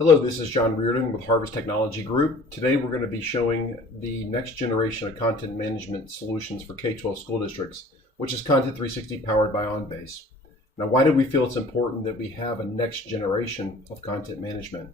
Hello, this is John Reardon with Harvest Technology Group. Today we're going to be showing the next generation of content management solutions for K-12 school districts, which is Content360 powered by OnBase. Now, why do we feel it's important that we have a next generation of content management?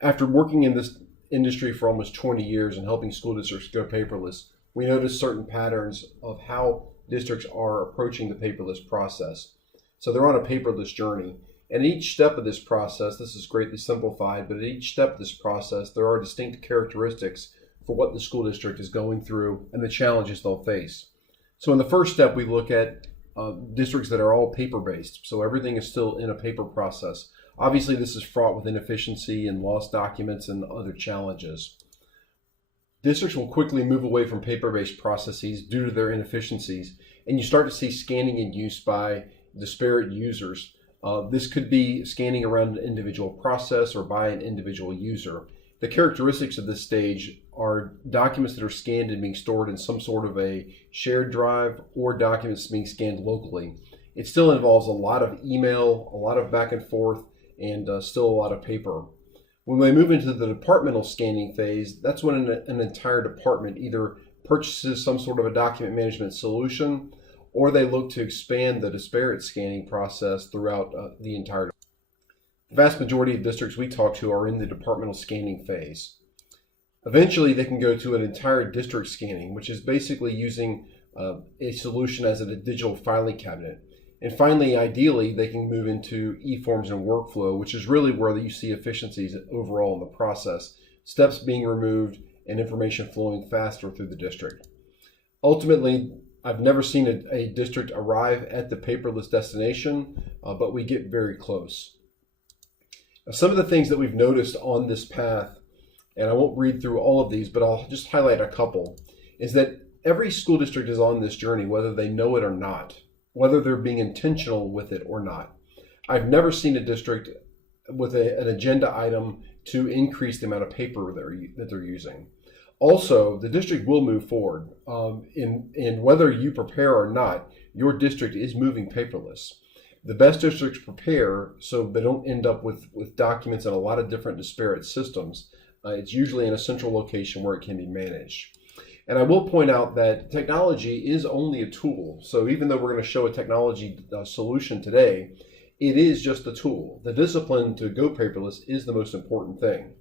After working in this industry for almost 20 years and helping school districts go paperless, we noticed certain patterns of how districts are approaching the paperless process. So they're on a paperless journey. And each step of this process, this is greatly simplified, but at each step of this process, there are distinct characteristics for what the school district is going through and the challenges they'll face. So in the first step, we look at districts that are all paper-based. So everything is still in a paper process. Obviously, this is fraught with inefficiency and lost documents and other challenges. Districts will quickly move away from paper-based processes due to their inefficiencies, and you start to see scanning in use by disparate users. This could be scanning around an individual process or by an individual user. The characteristics of this stage are documents that are scanned and being stored in some sort of a shared drive or documents being scanned locally. It still involves a lot of email, a lot of back and forth, and still a lot of paper. When we move into the departmental scanning phase, that's when an entire department either purchases some sort of a document management solution or they look to expand the disparate scanning process throughout the entire. The vast majority of districts we talk to are in the departmental scanning phase. Eventually, they can go to an entire district scanning, which is basically using a solution as a digital filing cabinet. And finally, ideally, they can move into e-forms and workflow, which is really where you see efficiencies overall in the process, steps being removed and information flowing faster through the district. Ultimately, I've never seen a district arrive at the paperless destination, but we get very close. Now, some of the things that we've noticed on this path, and I won't read through all of these, but I'll just highlight a couple, is that every school district is on this journey, whether they know it or not, whether they're being intentional with it or not. I've never seen a district with an agenda item to increase the amount of paper that they're using. Also, the district will move forward, and whether you prepare or not, your district is moving paperless. The best districts prepare so they don't end up with documents in a lot of different disparate systems. It's usually in a central location where it can be managed. And I will point out that technology is only a tool. So even though we're going to show a technology solution today, it is just a tool. The discipline to go paperless is the most important thing.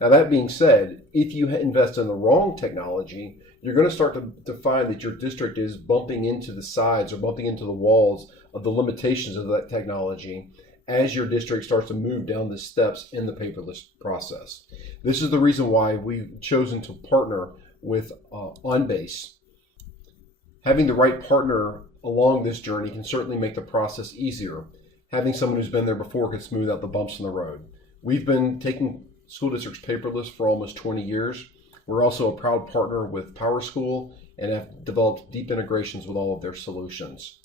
Now, that being said, if you invest in the wrong technology, you're going to start to find that your district is bumping into the sides or bumping into the walls of the limitations of that technology as your district starts to move down the steps in the paperless process. This is the reason why we've chosen to partner with OnBase. Having the right partner along this journey can certainly make the process easier. Having someone who's been there before can smooth out the bumps in the road. We've been taking school districts paperless for almost 20 years. We're also a proud partner with PowerSchool and have developed deep integrations with all of their solutions.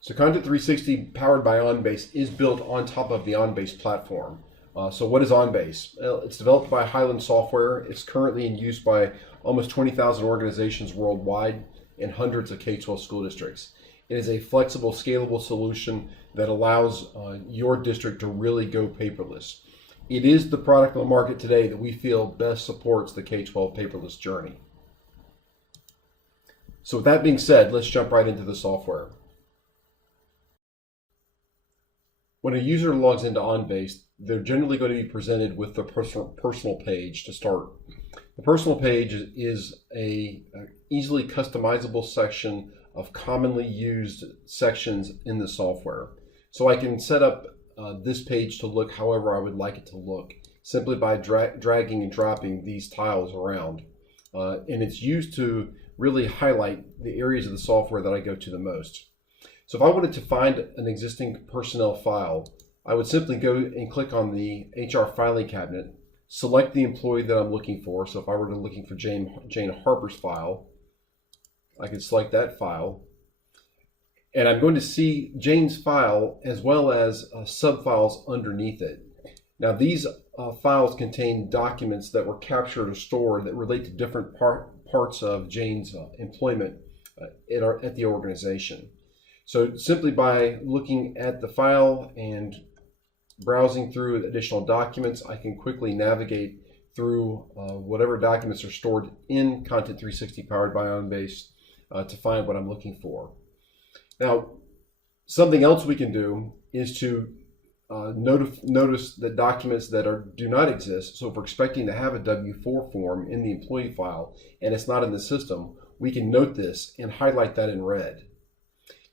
So Content360 powered by OnBase is built on top of the OnBase platform. So what is OnBase? Well, it's developed by Highland Software. It's currently in use by almost 20,000 organizations worldwide and hundreds of K-12 school districts. It is a flexible, scalable solution that allows your district to really go paperless. It is the product on the market today that we feel best supports the K-12 paperless journey. So with that being said, let's jump right into the software. When a user logs into OnBase, they're generally going to be presented with the personal page to start. The personal page is a easily customizable section of commonly used sections in the software. So I can set up this page to look however I would like it to look, simply by dragging and dropping these tiles around. And it's used to really highlight the areas of the software that I go to the most. So if I wanted to find an existing personnel file, I would simply go and click on the HR filing cabinet, select the employee that I'm looking for. So if I were looking for Jane Harper's file, I could select that file. And I'm going to see Jane's file as well as subfiles underneath it. Now these files contain documents that were captured or stored that relate to different parts of Jane's employment at the organization. So simply by looking at the file and browsing through additional documents, I can quickly navigate through whatever documents are stored in Content360 Powered by OnBase to find what I'm looking for. Now, something else we can do is to notice the documents that do not exist. So if we're expecting to have a W-4 form in the employee file and it's not in the system, we can note this and highlight that in red.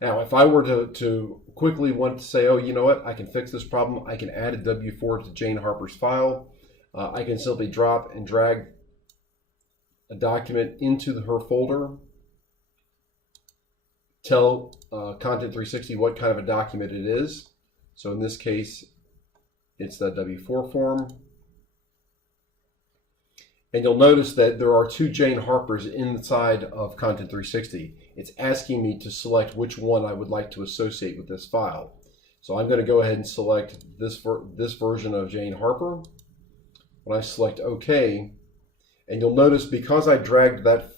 Now, if I were to quickly want to say, oh, you know what, I can fix this problem, I can add a W-4 to Jane Harper's file. I can simply drop and drag a document into her folder, tell Content360 what kind of a document it is. So in this case, it's the W-4 form. And you'll notice that there are two Jane Harpers inside of Content360. It's asking me to select which one I would like to associate with this file. So I'm going to go ahead and select this version of Jane Harper. When I select OK, and you'll notice because I dragged that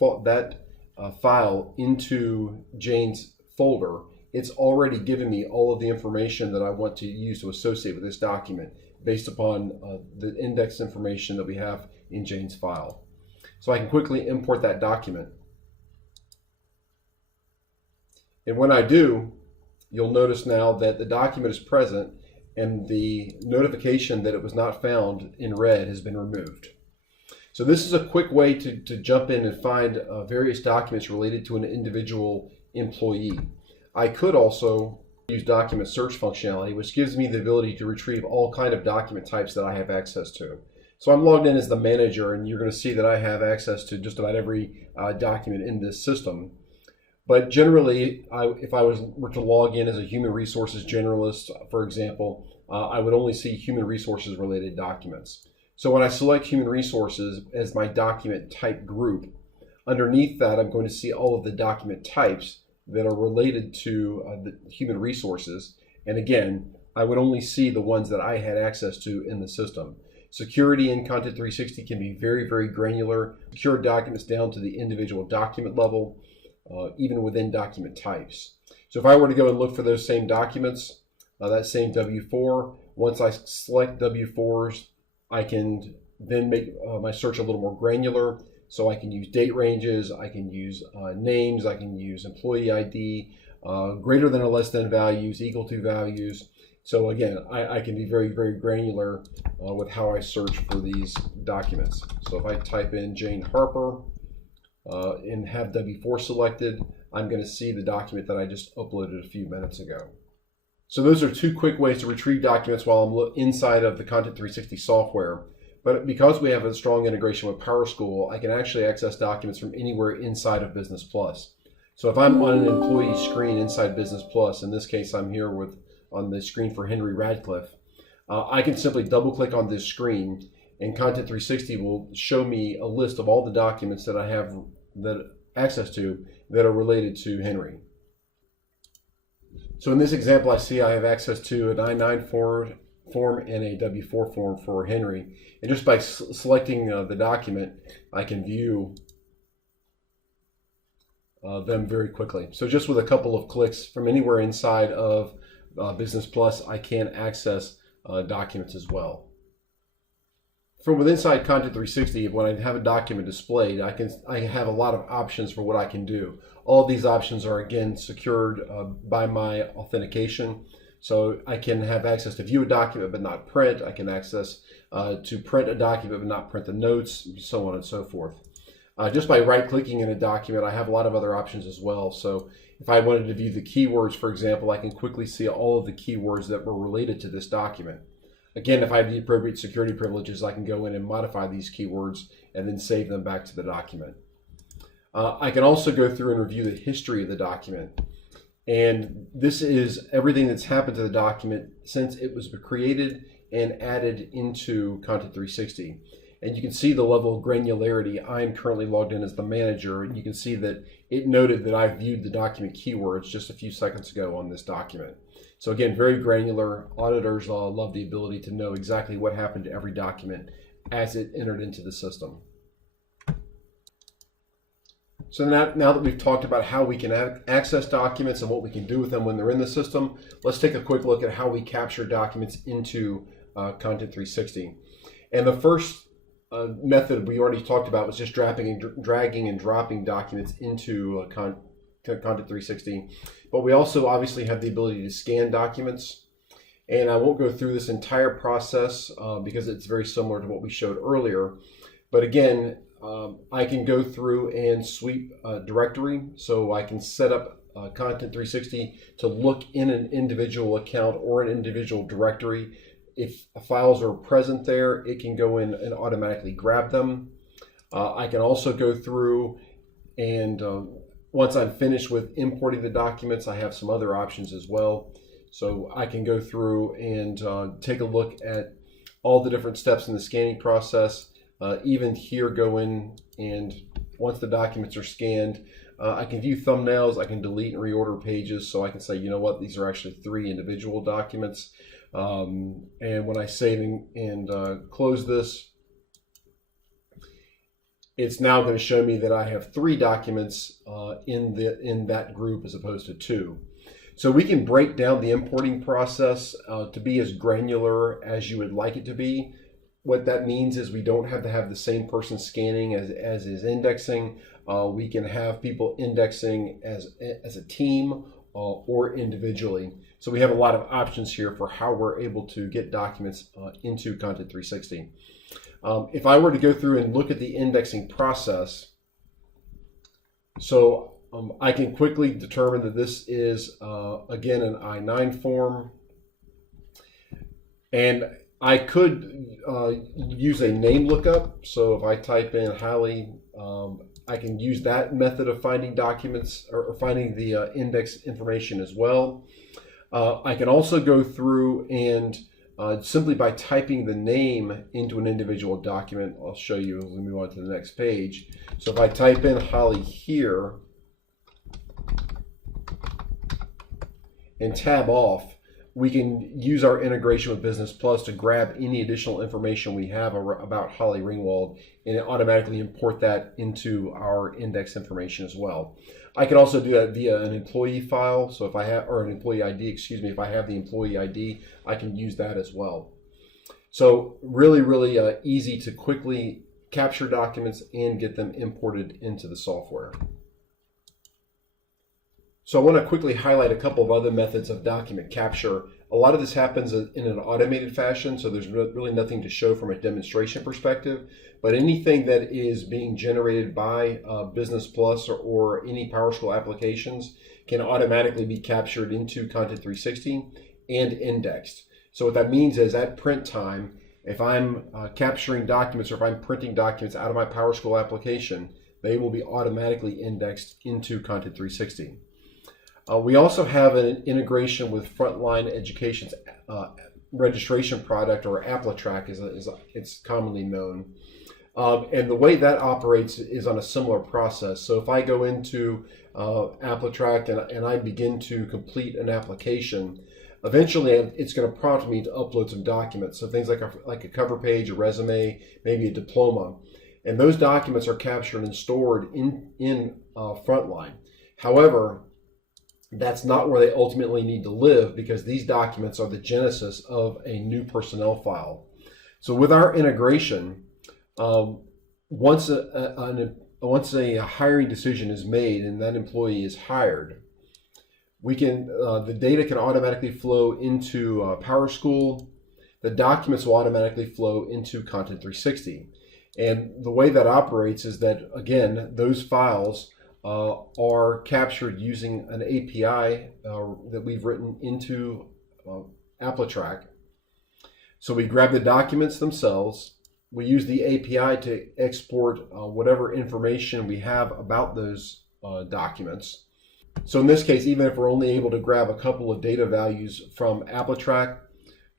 file into Jane's folder, it's already given me all of the information that I want to use to associate with this document based upon the index information that we have in Jane's file. So I can quickly import that document. And when I do, you'll notice now that the document is present and the notification that it was not found in red has been removed. So this is a quick way to jump in and find various documents related to an individual employee. I could also use document search functionality, which gives me the ability to retrieve all kind of document types that I have access to. So I'm logged in as the manager, and you're going to see that I have access to just about every document in this system. But generally, if I were to log in as a human resources generalist, for example, I would only see human resources related documents. So when I select human resources as my document type group, underneath that I'm going to see all of the document types that are related to the human resources. And again, I would only see the ones that I had access to in the system. Security in Content360 can be very, very granular. Secure documents down to the individual document level, even within document types. So if I were to go and look for those same documents, that same W-4, once I select W-4s, I can then make my search a little more granular. So I can use date ranges, I can use names, I can use employee ID, greater than or less than values, equal to values. So again, I can be very, very granular with how I search for these documents. So if I type in Jane Harper and have W-4 selected, I'm going to see the document that I just uploaded a few minutes ago. So those are two quick ways to retrieve documents while I'm inside of the Content360 software. But because we have a strong integration with PowerSchool, I can actually access documents from anywhere inside of Business Plus. So if I'm on an employee screen inside Business Plus, in this case I'm here on the screen for Henry Radcliffe, I can simply double click on this screen and Content360 will show me a list of all the documents that I have access to that are related to Henry. So in this example, I see I have access to an I-9 form and a W-4 form for Henry. And just by selecting the document, I can view them very quickly. So just with a couple of clicks from anywhere inside of Business Plus, I can access documents as well. From within Content360, when I have a document displayed, I have a lot of options for what I can do. All of these options are again secured by my authentication. So I can have access to view a document but not print. I can access to print a document but not print the notes, so on and so forth. Just by right-clicking in a document, I have a lot of other options as well. So if I wanted to view the keywords, for example, I can quickly see all of the keywords that were related to this document. Again, if I have the appropriate security privileges, I can go in and modify these keywords and then save them back to the document. I can also go through and review the history of the document. And this is everything that's happened to the document since it was created and added into Content360. And you can see the level of granularity. I'm currently logged in as the manager, and you can see that it noted that I viewed the document keywords just a few seconds ago on this document. So again, very granular. Auditors love the ability to know exactly what happened to every document as it entered into the system. So now that we've talked about how we can access documents and what we can do with them when they're in the system, let's take a quick look at how we capture documents into Content360. And the first method we already talked about was just dragging and dropping documents into Content360. But we also obviously have the ability to scan documents. And I won't go through this entire process because it's very similar to what we showed earlier. But again, I can go through and sweep a directory, so I can set up Content360 to look in an individual account or an individual directory. If files are present there, it can go in and automatically grab them. I can also go through and once I'm finished with importing the documents, I have some other options as well. So I can go through and take a look at all the different steps in the scanning process. Even here, go in and once the documents are scanned, I can view thumbnails, I can delete and reorder pages, so I can say, you know what, these are actually 3 individual documents. And when I save and close this, it's now going to show me that I have 3 documents in that group as opposed to 2. So we can break down the importing process to be as granular as you would like it to be. What that means is we don't have to have the same person scanning as is indexing. We can have people indexing as a team or individually. So we have a lot of options here for how we're able to get documents into Content360. If I were to go through and look at the indexing process, so I can quickly determine that this is, again, an I-9 form. And I could use a name lookup. So if I type in Hallie, I can use that method of finding documents or finding the index information as well. I can also go through and simply by typing the name into an individual document, I'll show you as we move on to the next page. So if I type in Holly here and tab off, we can use our integration with Business Plus to grab any additional information we have about Holly Ringwald and automatically import that into our index information as well. I can also do that via an employee file. So if I have, or an employee ID, excuse me, if I have the employee ID, I can use that as well. So really easy to quickly capture documents and get them imported into the software. So I want to quickly highlight a couple of other methods of document capture. A lot of this happens in an automated fashion, so there's really nothing to show from a demonstration perspective. But anything that is being generated by Business Plus or any PowerSchool applications can automatically be captured into Content360 and indexed. So what that means is at print time, if I'm capturing documents or if I'm printing documents out of my PowerSchool application, they will be automatically indexed into Content360. We also have an integration with Frontline Education's registration product, or AppleTrack as it's commonly known. And the way that operates is on a similar process. So if I go into AppleTrack and I begin to complete an application, eventually it's going to prompt me to upload some documents. So things like a cover page, a resume, maybe a diploma. And those documents are captured and stored in Frontline. However, that's not where they ultimately need to live, because these documents are the genesis of a new personnel file. So with our integration, once a hiring decision is made and that employee is hired, we can the data can automatically flow into PowerSchool. The documents will automatically flow into Content360. And the way that operates is that, again, those files are captured using an API that we've written into AppleTrack. So we grab the documents themselves. We use the API to export whatever information we have about those documents. So in this case, even if we're only able to grab a couple of data values from AppleTrack,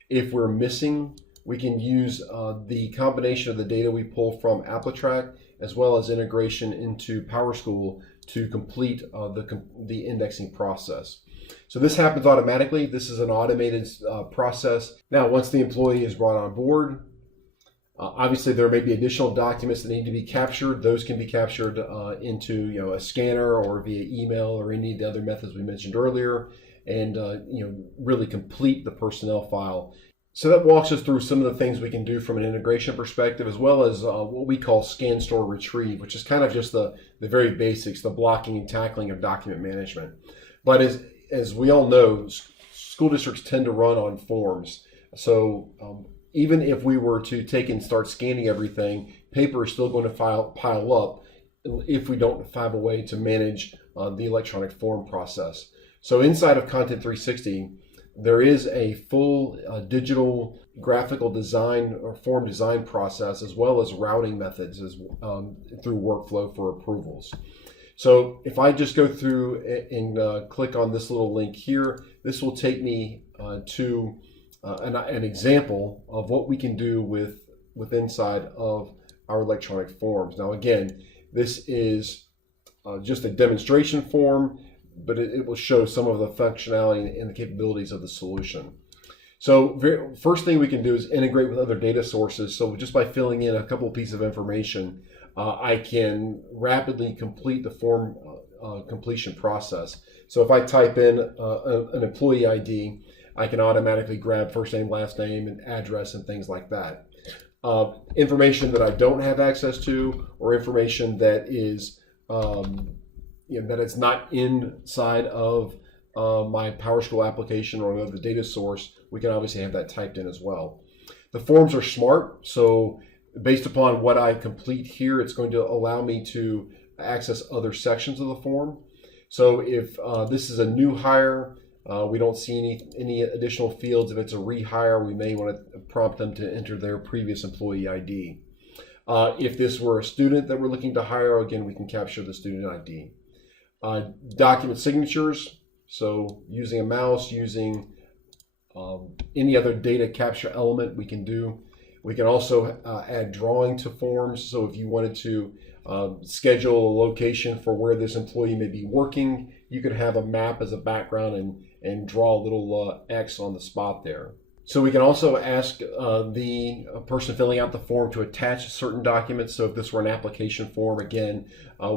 if we're missing, we can use the combination of the data we pull from AppleTrack as well as integration into PowerSchool to complete the indexing process. So this happens automatically. This is an automated process. Now, once the employee is brought on board, Obviously, there may be additional documents that need to be captured. Those can be captured into a scanner or via email or any of the other methods we mentioned earlier, and really complete the personnel file. So that walks us through some of the things we can do from an integration perspective, as well as what we call scan, store, retrieve, which is kind of just the very basics, the blocking and tackling of document management. But as we all know, school districts tend to run on forms. So even if we were to take and start scanning everything, paper is still going to pile up if we don't have a way to manage the electronic form process. So inside of Content360, there is a full digital graphical design or form design process, as well as routing methods through workflow for approvals. So if I just go through and click on this little link here, this will take me to an example of what we can do with inside of our electronic forms. Now again, this is just a demonstration form, but it will show some of the functionality and the capabilities of the solution. So first thing we can do is integrate with other data sources. So just by filling in a couple of pieces of information, I can rapidly complete the form completion process. So if I type in an employee ID, I can automatically grab first name, last name, and address and things like that. Information that I don't have access to, or information that is that it's not inside of my PowerSchool application or another data source, we can obviously have that typed in as well. The forms are smart, so based upon what I complete here, it's going to allow me to access other sections of the form. So if this is a new hire, we don't see any additional fields. If it's a rehire, we may want to prompt them to enter their previous employee ID. If this were a student that we're looking to hire, again, we can capture the student ID. Document signatures, so using a mouse, using any other data capture element we can do. We can also add drawing to forms, so if you wanted to schedule a location for where this employee may be working, you could have a map as a background and draw a little X on the spot there. So we can also ask the person filling out the form to attach certain documents. So if this were an application form, again,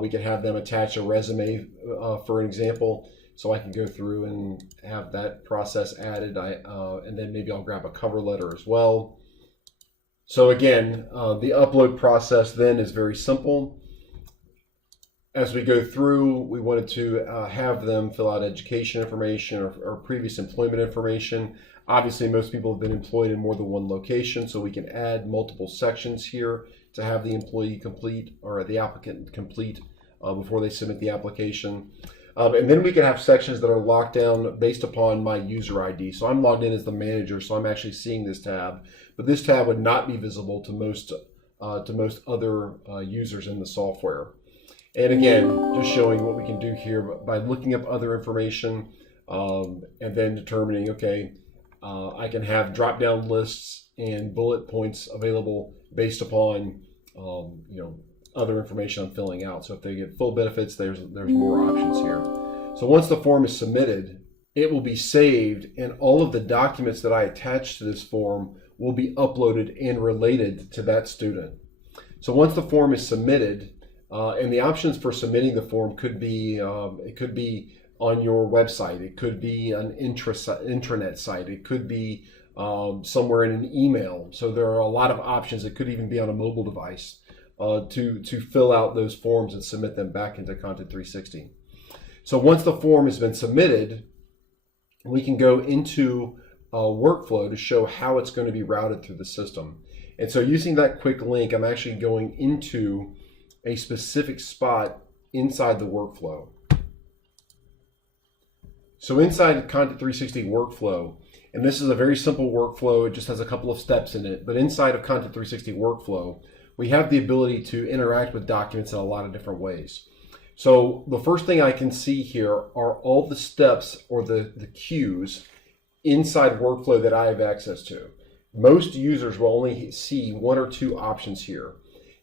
we could have them attach a resume, for an example. So I can go through and have that process added, and then maybe I'll grab a cover letter as well. So again, the upload process then is very simple. As we go through, we wanted to have them fill out education information or previous employment information. Obviously, most people have been employed in more than one location, so we can add multiple sections here to have the employee complete or the applicant complete before they submit the application. And then we can have sections that are locked down based upon my user ID. So I'm logged in as the manager, so I'm actually seeing this tab, but this tab would not be visible to most other users in the software. And again, just showing what we can do here by looking up other information and then determining, okay, I can have drop-down lists and bullet points available based upon other information I'm filling out. So if they get full benefits, there's more options here. So once the form is submitted, it will be saved, and all of the documents that I attach to this form will be uploaded and related to that student. So once the form is submitted, and the options for submitting the form could be, it could be on your website, it could be an intranet site, it could be somewhere in an email. So there are a lot of options. It could even be on a mobile device to fill out those forms and submit them back into Content360. So once the form has been submitted, we can go into a workflow to show how it's going to be routed through the system. And so using that quick link, I'm actually going into a specific spot inside the workflow. So inside Content360 workflow, and this is a very simple workflow, it just has a couple of steps in it, but inside of Content360 workflow, we have the ability to interact with documents in a lot of different ways. So the first thing I can see here are all the steps or the queues inside workflow that I have access to. Most users will only see one or two options here.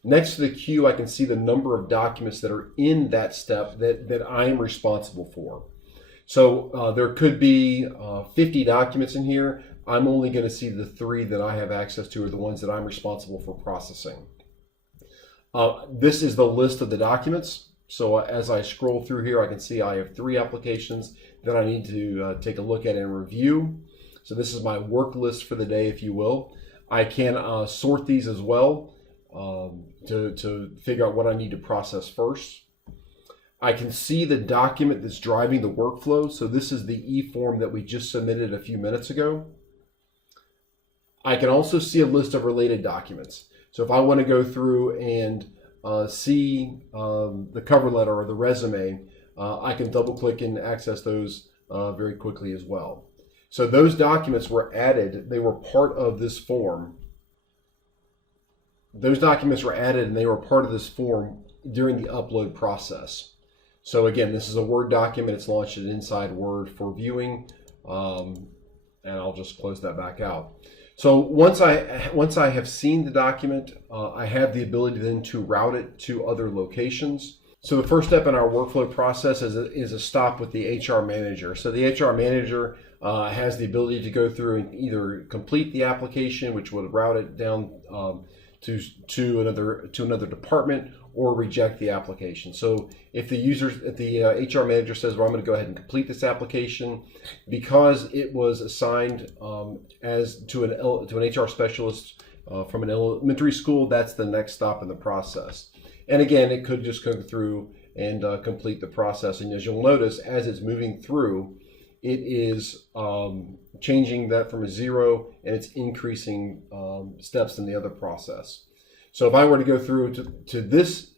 Next to the queue, I can see the number of documents that are in that step that I am responsible for. So there could be 50 documents in here, I'm only going to see the 3 that I have access to, or the ones that I'm responsible for processing. This is the list of the documents. So as I scroll through here, I can see I have 3 applications that I need to take a look at and review. So this is my work list for the day, if you will. I can sort these as well to figure out what I need to process first. I can see the document that's driving the workflow. So this is the e-form that we just submitted a few minutes ago. I can also see a list of related documents. So if I want to go through and see the cover letter or the resume, I can double click and access those very quickly as well. So those documents were added, they were part of this form. Those documents were added and they were part of this form during the upload process. So again, this is a Word document. It's launched inside Word for viewing, and I'll just close that back out. So once I have seen the document, I have the ability then to route it to other locations. So the first step in our workflow process is a stop with the HR manager. So the HR manager has the ability to go through and either complete the application, which would route it down to another department, or reject the application. So if the HR manager says, well, I'm going to go ahead and complete this application, because it was assigned as to an HR specialist from an elementary school, that's the next stop in the process. And again, it could just go through and complete the process. And as you'll notice, as it's moving through, it is changing that from a 0, and it's increasing steps in the other process. So if I were to go through to this,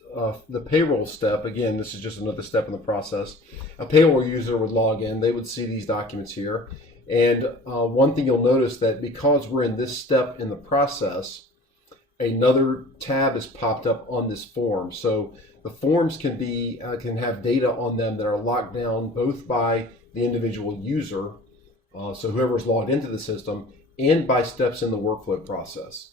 the payroll step, again, this is just another step in the process. A payroll user would log in, they would see these documents here. And one thing you'll notice that because we're in this step in the process, another tab is popped up on this form. So the forms can have data on them that are locked down both by the individual user, so whoever's logged into the system, and by steps in the workflow process.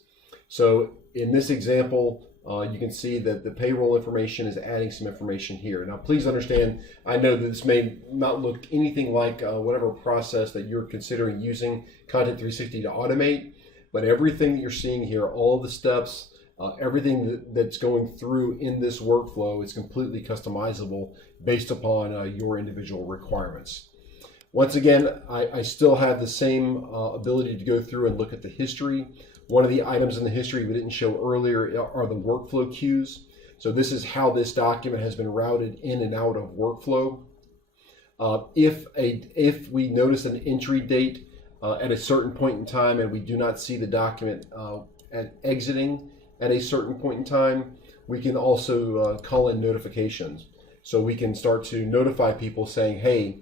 So in this example, you can see that the payroll information is adding some information here. Now, please understand, I know that this may not look anything like whatever process that you're considering using Content360 to automate, but everything that you're seeing here, all the steps, everything that's going through in this workflow is completely customizable based upon your individual requirements. Once again, I still have the same ability to go through and look at the history. One of the items in the history we didn't show earlier are the workflow queues. So this is how this document has been routed in and out of workflow. If we notice an entry date at a certain point in time and we do not see the document exiting at a certain point in time, we can also call in notifications. So we can start to notify people saying, hey,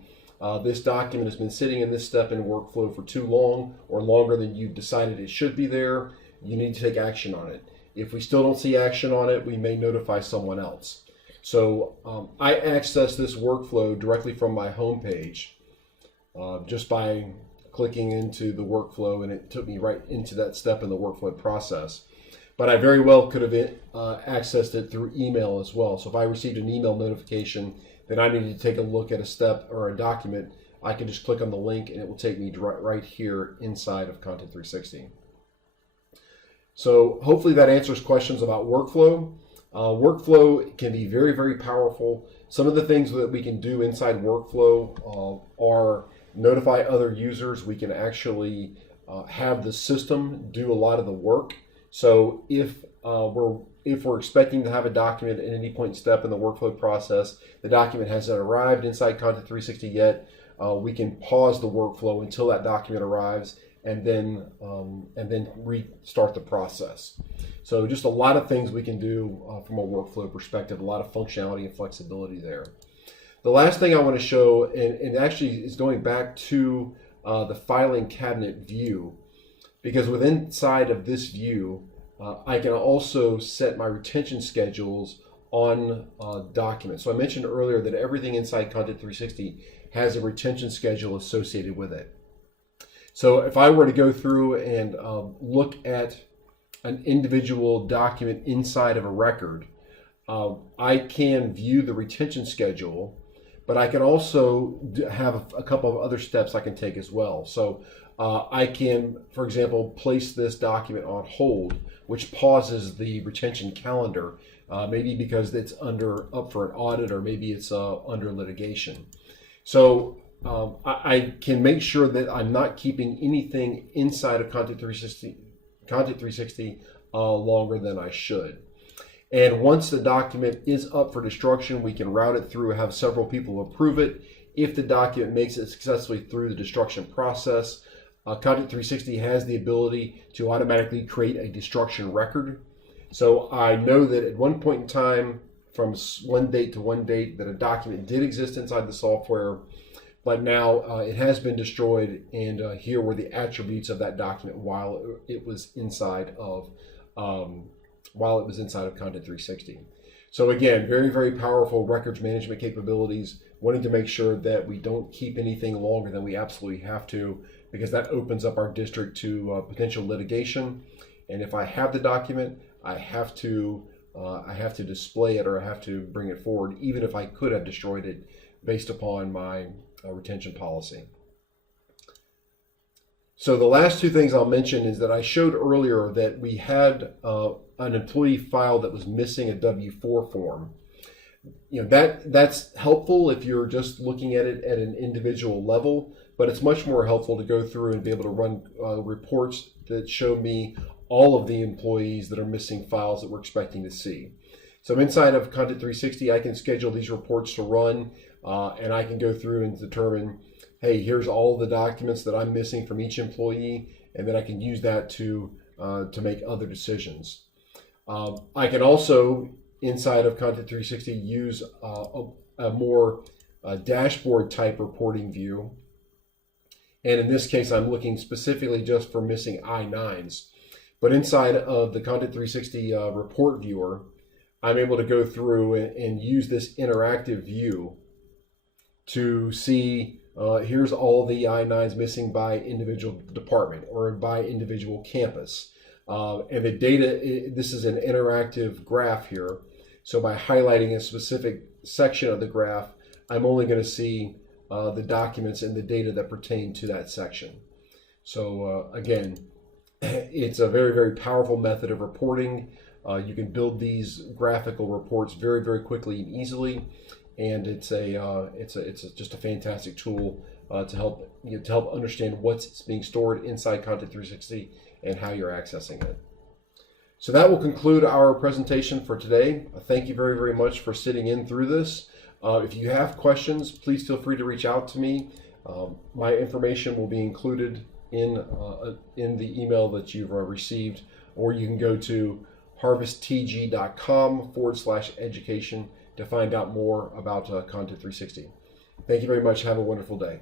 this document has been sitting in this step in workflow for too long, or longer than you've decided it should be there. You need to take action on it. If we still don't see action on it, we may notify someone else. So I access this workflow directly from my home page just by clicking into the workflow, and it took me right into that step in the workflow process. But I very well could have accessed it through email as well. So if I received an email notification that I needed to take a look at a step or a document, I can just click on the link and it will take me right here inside of Content360. So hopefully that answers questions about workflow. Workflow can be very, very powerful. Some of the things that we can do inside workflow are notify other users. We can actually have the system do a lot of the work. So if we're expecting to have a document at any point step in the workflow process, the document hasn't arrived inside Content360 yet, we can pause the workflow until that document arrives, and then restart the process. So just a lot of things we can do from a workflow perspective, a lot of functionality and flexibility there. The last thing I want to show, and actually is going back to the filing cabinet view, because within inside of this view, I can also set my retention schedules on documents. So I mentioned earlier that everything inside Content360 has a retention schedule associated with it. So if I were to go through and look at an individual document inside of a record, I can view the retention schedule, but I can also have a couple of other steps I can take as well. So I can, for example, place this document on hold, which pauses the retention calendar, maybe because it's up for an audit, or maybe it's under litigation. So I can make sure that I'm not keeping anything inside of Content360 longer than I should. And once the document is up for destruction, we can route it through, have several people approve it. If the document makes it successfully through the destruction process, Content360 has the ability to automatically create a destruction record. So I know that at one point in time, from one date to one date, that a document did exist inside the software, but now it has been destroyed, and here were the attributes of that document while it was inside of Content360. So again, very, very powerful records management capabilities, wanting to make sure that we don't keep anything longer than we absolutely have to, because that opens up our district to potential litigation. And if I have the document, I have to display it, or I have to bring it forward, even if I could have destroyed it based upon my retention policy. So the last two things I'll mention is that I showed earlier that we had an employee file that was missing a W-4 form. That's helpful if you're just looking at it at an individual level, but it's much more helpful to go through and be able to run reports that show me all of the employees that are missing files that we're expecting to see. So inside of Content360, I can schedule these reports to run, and I can go through and determine, hey, here's all the documents that I'm missing from each employee, and then I can use that to make other decisions. I can also, inside of Content360, use a more dashboard type reporting view. And in this case, I'm looking specifically just for missing I-9s. But inside of the Content360 report viewer, I'm able to go through and use this interactive view to see here's all the I-9s missing by individual department or by individual campus. And the data, this is an interactive graph here. So by highlighting a specific section of the graph, I'm only going to see the documents and the data that pertain to that section. So again, it's a very, very powerful method of reporting. You can build these graphical reports very, very quickly and easily, and it's just a fantastic tool to help understand what's being stored inside Content360 and how you're accessing it. So that will conclude our presentation for today. Thank you very, very much for sitting in through this. If you have questions, please feel free to reach out to me. My information will be included in the email that you've received, or you can go to harvesttg.com/education to find out more about Content360. Thank you very much. Have a wonderful day.